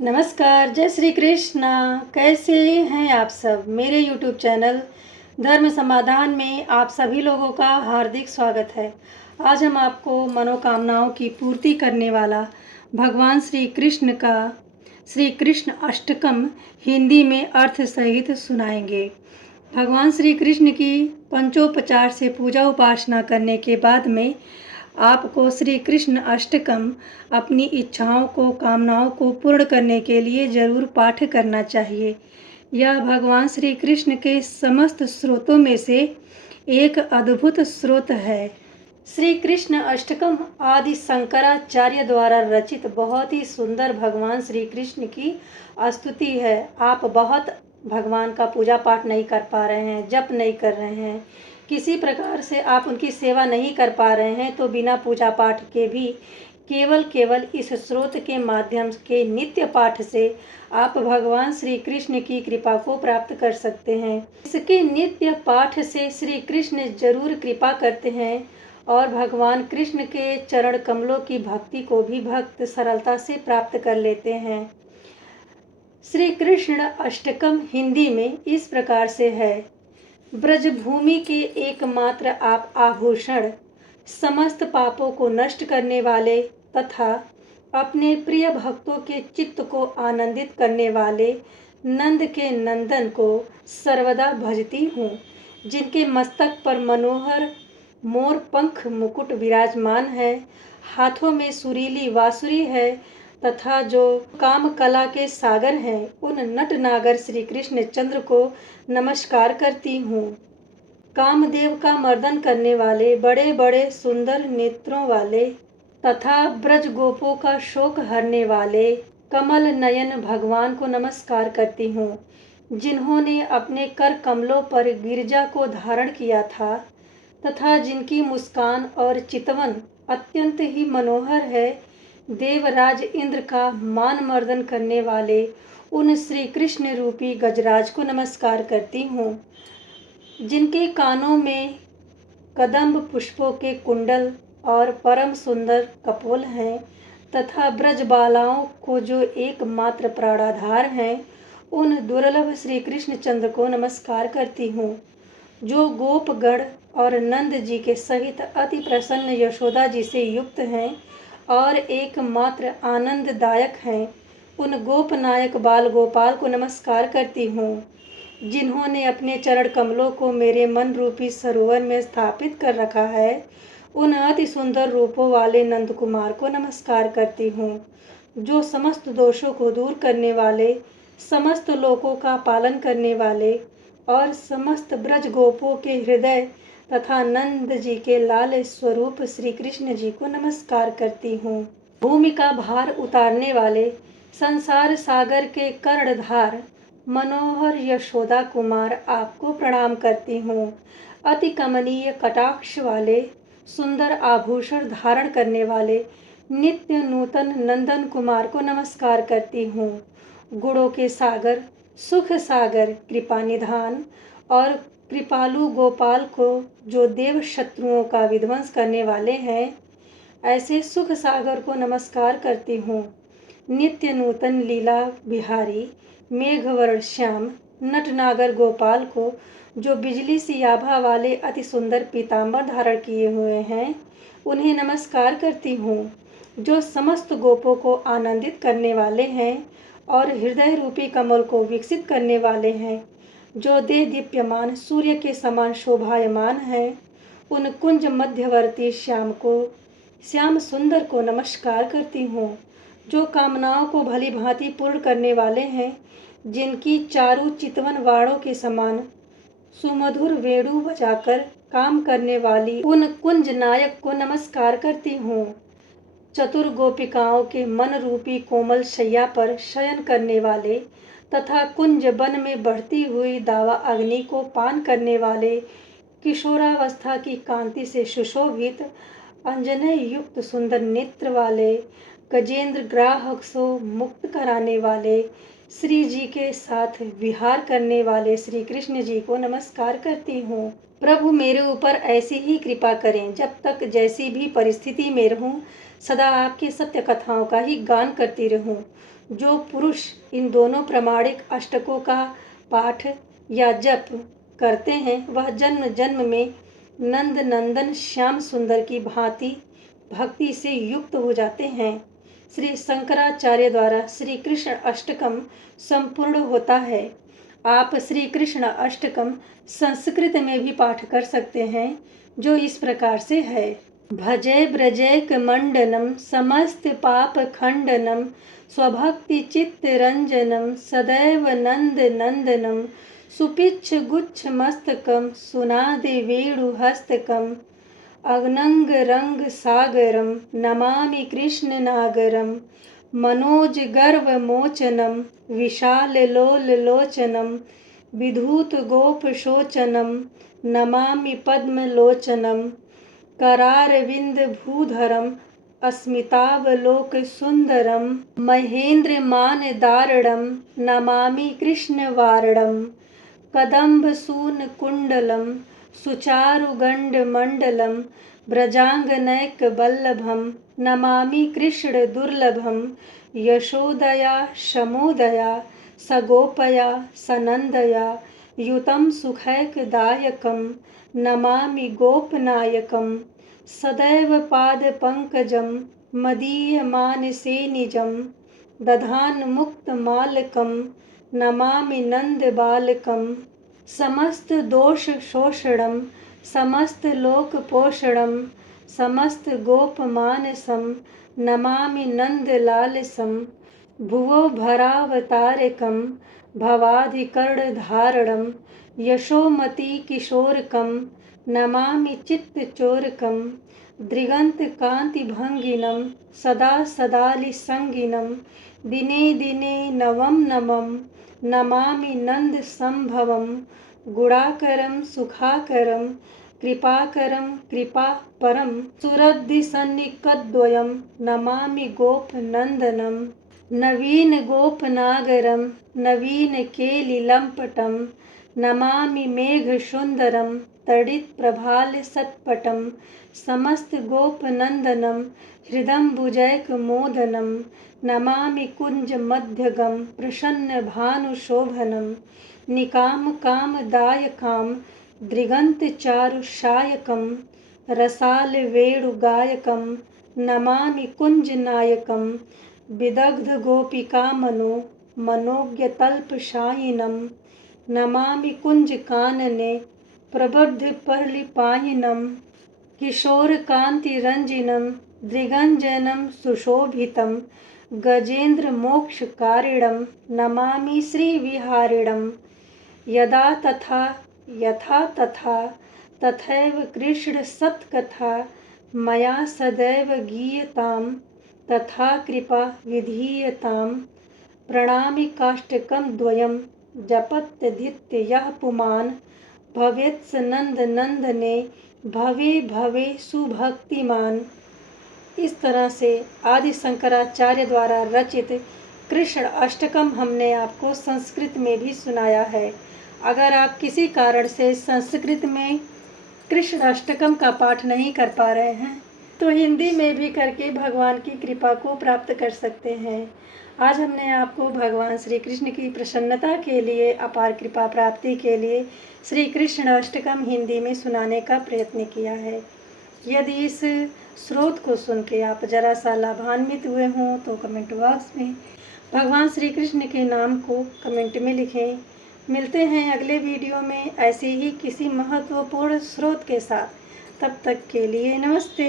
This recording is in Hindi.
नमस्कार, जय श्री कृष्ण। कैसे हैं आप सब? मेरे यूट्यूब चैनल धर्म समाधान में आप सभी लोगों का हार्दिक स्वागत है। आज हम आपको मनोकामनाओं की पूर्ति करने वाला भगवान श्री कृष्ण का श्री कृष्ण अष्टकम हिंदी में अर्थ सहित सुनाएंगे। भगवान श्री कृष्ण की पंचोपचार से पूजा उपासना करने के बाद में आपको श्री कृष्ण अष्टकम अपनी इच्छाओं को कामनाओं को पूर्ण करने के लिए जरूर पाठ करना चाहिए। यह भगवान श्री कृष्ण के समस्त स्रोतों में से एक अद्भुत स्रोत है। श्री कृष्ण अष्टकम आदि शंकराचार्य द्वारा रचित बहुत ही सुंदर भगवान श्री कृष्ण की स्तुति है। आप बहुत भगवान का पूजा पाठ नहीं कर पा रहे हैं, जप नहीं कर रहे हैं, किसी प्रकार से आप उनकी सेवा नहीं कर पा रहे हैं, तो बिना पूजा पाठ के भी केवल इस स्रोत के माध्यम के नित्य पाठ से आप भगवान श्री कृष्ण की कृपा को प्राप्त कर सकते हैं। इसके नित्य पाठ से श्री कृष्ण जरूर कृपा करते हैं और भगवान कृष्ण के चरण कमलों की भक्ति को भी भक्त सरलता से प्राप्त कर लेते हैं। श्री कृष्ण अष्टकम हिंदी में इस प्रकार से है। ब्रजभूमि के एकमात्र आप आभूषण, समस्त पापों को नष्ट करने वाले तथा अपने प्रिय भक्तों के चित्त को आनंदित करने वाले नंद के नंदन को सर्वदा भजती हूँ, जिनके मस्तक पर मनोहर मोर पंख मुकुट विराजमान है, हाथों में सुरीली बांसुरी है तथा जो काम कला के सागर हैं, उन नट नागर श्री कृष्ण चंद्र को नमस्कार करती हूँ। कामदेव का मर्दन करने वाले बड़े बड़े सुंदर नेत्रों वाले तथा ब्रज गोपों का शोक हरने वाले कमल नयन भगवान को नमस्कार करती हूँ, जिन्होंने अपने कर कमलों पर गिरजा को धारण किया था तथा जिनकी मुस्कान और चितवन अत्यंत ही मनोहर है। देवराज इंद्र का मान मर्दन करने वाले उन श्री कृष्ण रूपी गजराज को नमस्कार करती हूँ, जिनके कानों में कदम्ब पुष्पों के कुंडल और परम सुंदर कपोल हैं तथा ब्रज बालाओं को जो एकमात्र प्राणाधार हैं, उन दुर्लभ श्री कृष्ण चंद्र को नमस्कार करती हूँ, जो गोपगण और नंद जी के सहित अति प्रसन्न यशोदा जी से युक्त हैं और एकमात्र आनंददायक हैं। उन गोपनायक बाल गोपाल को नमस्कार करती हूँ, जिन्होंने अपने चरण कमलों को मेरे मन रूपी सरोवर में स्थापित कर रखा है। उन अति सुंदर रूपों वाले नंद कुमार को नमस्कार करती हूँ, जो समस्त दोषों को दूर करने वाले, समस्त लोकों का पालन करने वाले और समस्त ब्रज गोपों के हृदय तथा नंद जी के लाल स्वरूप श्री कृष्ण जी को नमस्कार करती हूँ। भूमि का भार उतारने वाले, संसार सागर के कर्णधार मनोहर यशोदा कुमार आपको प्रणाम करती हूँ। अति कमनीय कटाक्ष वाले, सुंदर आभूषण धारण करने वाले नित्य नूतन नंदन कुमार को नमस्कार करती हूँ। गुणों के सागर, सुख सागर, कृपा निधान और कृपालु गोपाल को जो देव शत्रुओं का विध्वंस करने वाले हैं, ऐसे सुख सागर को नमस्कार करती हूँ। नित्य नूतन लीला बिहारी मेघवर्ण श्याम नटनागर गोपाल को जो बिजली सी आभा वाले अति सुंदर पीताम्बर धारण किए हुए हैं, उन्हें नमस्कार करती हूँ, जो समस्त गोपों को आनंदित करने वाले हैं और हृदय रूपी कमल को विकसित करने वाले हैं, जो दे दीप्यमान सूर्य के समान शोभायमान हैं। उन कुंज मध्यवर्ती श्याम सुंदर को नमस्कार करती हूँ, जो कामनाओं को भली भांति पूर्ण करने वाले हैं, जिनकी चारु चितवन वाणों के समान सुमधुर वेणु बजाकर काम करने वाली उन कुंज नायक को नमस्कार करती हूँ। चतुर गोपिकाओं के मन रूपी कोमल शैया पर शयन करने वाले तथा कुंज वन में बढ़ती हुई दावा अग्नि को पान करने वाले, किशोरावस्था की कांति से सुशोभित अंजनय युक्त सुंदर नेत्र वाले, गजेंद्र ग्राहक से मुक्त कराने वाले, श्री जी के साथ विहार करने वाले श्री कृष्ण जी को नमस्कार करती हूँ। प्रभु मेरे ऊपर ऐसी ही कृपा करें, जब तक जैसी भी परिस्थिति में रहूं, सदा आपके सत्य कथाओं का ही गान करती रहूं, जो पुरुष इन दोनों प्रामाणिक अष्टकों का पाठ या जप करते हैं वह जन्म जन्म में नंद नंदन श्याम सुंदर की भांति भक्ति से युक्त हो जाते हैं। श्री शंकराचार्य द्वारा श्री कृष्ण अष्टकम संपूर्ण होता है। आप श्री कृष्ण अष्टकम संस्कृत में भी पाठ कर सकते हैं, जो इस प्रकार से है। भजे ब्रजैक मंडनम समस्त पाप खंडनम स्वभक्ति चित्त रंजनम सदैव नंद नंदनम सुपिच्छ गुच्छ मस्तकम सुनादि वेणु हस्तकम अग्नंग रंग सागरम नमामि कृष्ण नागरम मनोज गर्व मोचनम विशाल लोल लोचनम विधूत गोप शोचनम नमामि पद्म लोचनम करारविंद भूधरम अस्मितावलोक सुंदरम महेंद्र मान दारणम नमामि कृष्ण वारणम कदम्ब सून कुंडलम सुचारुगंड मंडलम ब्रजांगनैक बल्लभम नमामि कृष्ण दुर्लभम यशोदया शमोदया सगोपया सनंदया युतं सुखैकदायकं नमामि गोपनायकं सदैव पादपङ्कजं मदीयमानसे निजं दधानमुक्तमालकं नमामि नन्दबालकं समस्त दोष शोषणं समस्त लोकपोषणं समस्त गोपमानसं नमामि नन्दलालसं भुवो भरावतारकं भवाधिकर्णधारणं यशोमती किशोरकं नमामि चित्तचोरकं दृगन्तकान्तिभङ्गिनं सदा सदालिसङ्गिनं दिने दिने नवं नमं नमामि नन्दसम्भवं गुणाकरं सुखाकरं कृपाकरं कृपापरं सुरद्दिसन्निकद्वयं नमामि गोपनन्दनं नवीन गोपनागरं नवीन केलिलम्पटं नमामि मेघसुन्दरं तडित्प्रभालसत्पटं समस्त गोपनन्दनं हृदम्बुजैकमोदनं नमामि कुञ्जमध्यगं प्रसन्नभानुशोभनं निकामकामदायकां दृगन्तचारुशायकं रसालवेणुगायकं नमामि कुञ्जनायकं विदग्धगोपिकामनो मनोज्ञतल्पशायिनं नमामि कुञ्जकानने प्रबुद्धपरलिपायिनं किशोरकान्तिरञ्जिनं दृगञ्जनं सुशोभितं गजेन्द्रमोक्षकारिणं नमामि श्रीविहारिणं यदा तथा यथा तथा तथैव कृष्णसत्कथा मया सदैव गीयतां तथा कृपा विधीयतां प्रणामि काष्टकं द्वयं जपत्यधीत्य यः पुमान् भवेत्स नंदनंदने भवे भवे सुभक्तिमान। इस तरह से आदि शंकराचार्य द्वारा रचित कृष्ण अष्टकम हमने आपको संस्कृत में भी सुनाया है। अगर आप किसी कारण से संस्कृत में कृष्ण अष्टकम का पाठ नहीं कर पा रहे हैं तो हिंदी में भी करके भगवान की कृपा को प्राप्त कर सकते हैं। आज हमने आपको भगवान श्री कृष्ण की प्रसन्नता के लिए, अपार कृपा प्राप्ति के लिए श्री कृष्ण अष्टकम हिंदी में सुनाने का प्रयत्न किया है। यदि इस स्रोत को सुन के आप जरा सा लाभान्वित हुए हों तो कमेंट बॉक्स में भगवान श्री कृष्ण के नाम को कमेंट में लिखें। मिलते हैं अगले वीडियो में ऐसे ही किसी महत्वपूर्ण स्रोत के साथ। तब तक के लिए नमस्ते।